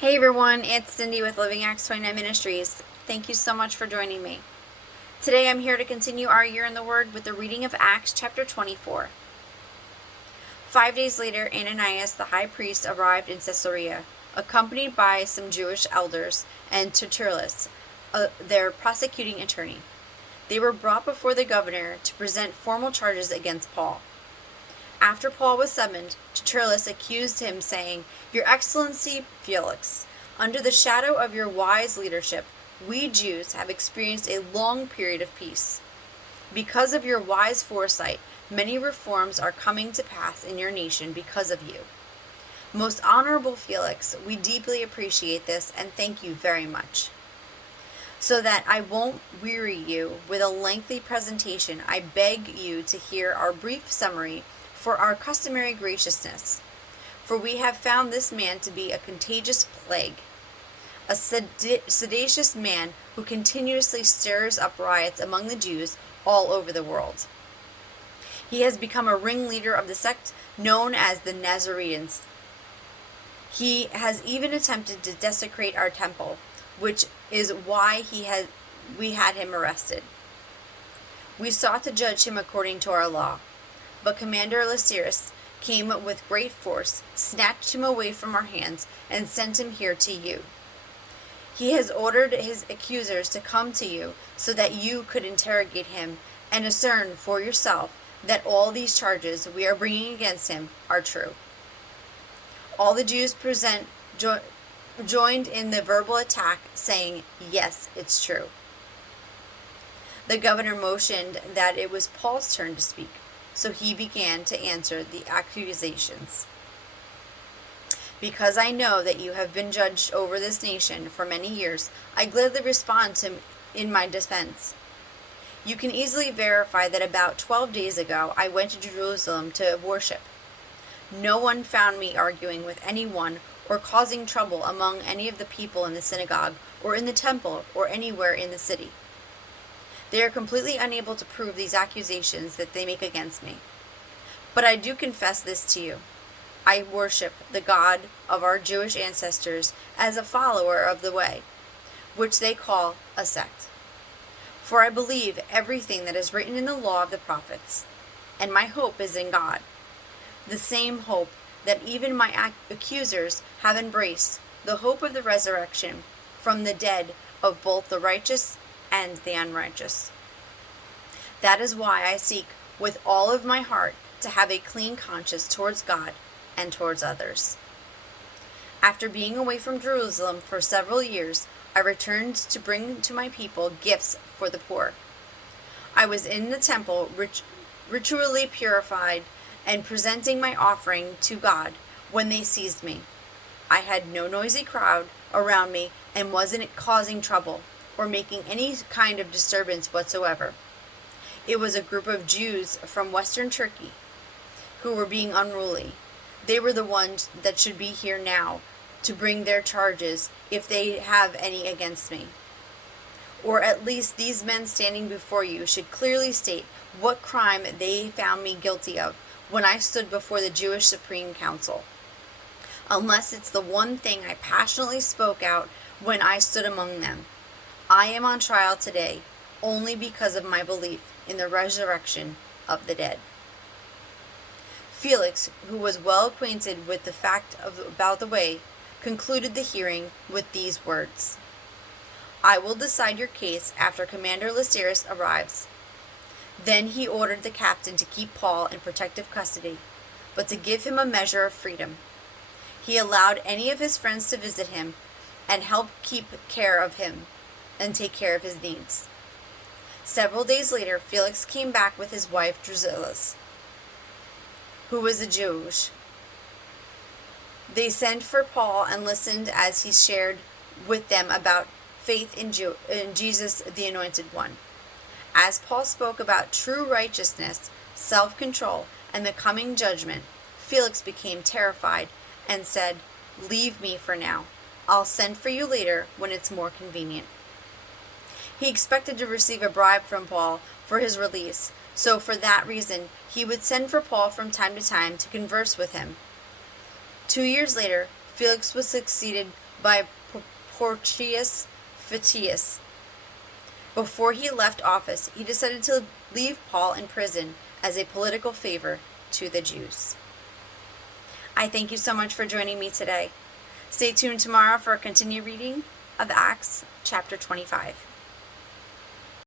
Hey everyone, it's Cindy with Living Acts 29 Ministries. Thank you so much for joining me. Today I'm here to continue our year in the Word with the reading of Acts chapter 24. 5 days later, Ananias the high priest arrived in Caesarea, accompanied by some Jewish elders and Tertullus, their prosecuting attorney. They were brought before the governor to present formal charges against Paul. After Paul was summoned, Tertullus accused him, saying, "Your Excellency Felix, under the shadow of your wise leadership, we Jews have experienced a long period of peace. Because of your wise foresight, many reforms are coming to pass in your nation because of you. Most honorable Felix, we deeply appreciate this and thank you very much. So that I won't weary you with a lengthy presentation, I beg you to hear our brief summary for our customary graciousness. For we have found this man to be a contagious plague, a seditious man who continuously stirs up riots among the Jews all over the world. He has become a ringleader of the sect known as the Nazarenes. He has even attempted to desecrate our temple, which is why we had him arrested. We sought to judge him according to our law, but Commander Lysias came with great force, snatched him away from our hands, and sent him here to you. He has ordered his accusers to come to you so that you could interrogate him and discern for yourself that all these charges we are bringing against him are true." All the Jews present joined in the verbal attack, saying, "Yes, it's true." The governor motioned that it was Paul's turn to speak, so he began to answer the accusations. "Because I know that you have been judged over this nation for many years, I gladly respond in my defense. You can easily verify that about 12 days ago I went to Jerusalem to worship. No one found me arguing with anyone or causing trouble among any of the people in the synagogue or in the temple or anywhere in the city. They are completely unable to prove these accusations that they make against me. But I do confess this to you. I worship the God of our Jewish ancestors as a follower of the way, which they call a sect. For I believe everything that is written in the law of the prophets, and my hope is in God, the same hope that even my accusers have embraced, the hope of the resurrection from the dead of both the righteous and the unrighteous. That is why I seek with all of my heart to have a clean conscience towards God and towards others. After being away from Jerusalem for several years, I returned to bring to my people gifts for the poor. I was in the temple ritually purified and presenting my offering to God when they seized me. I had no noisy crowd around me and wasn't causing trouble or making any kind of disturbance whatsoever. It was a group of Jews from Western Turkey who were being unruly. They were the ones that should be here now to bring their charges if they have any against me. Or at least these men standing before you should clearly state what crime they found me guilty of when I stood before the Jewish Supreme Council. Unless it's the one thing I passionately spoke out when I stood among them. I am on trial today only because of my belief in the resurrection of the dead." Felix, who was well acquainted with the fact about the way, concluded the hearing with these words: "I will decide your case after Commander Lysias arrives." Then he ordered the captain to keep Paul in protective custody, but to give him a measure of freedom. He allowed any of his friends to visit him and help keep care of him and take care of his needs. Several days later, Felix came back with his wife Drusilla, who was a Jew. They sent for Paul and listened as he shared with them about faith in Jesus, the Anointed One. As Paul spoke about true righteousness, self-control, and the coming judgment, Felix became terrified and said, "Leave me for now. I'll send for you later when it's more convenient." He expected to receive a bribe from Paul for his release, so for that reason he would send for Paul from time to time to converse with him. 2 years later, Felix was succeeded by Porcius Festus. Before he left office, he decided to leave Paul in prison as a political favor to the Jews. I thank you so much for joining me today. Stay tuned tomorrow for a continued reading of Acts chapter 25.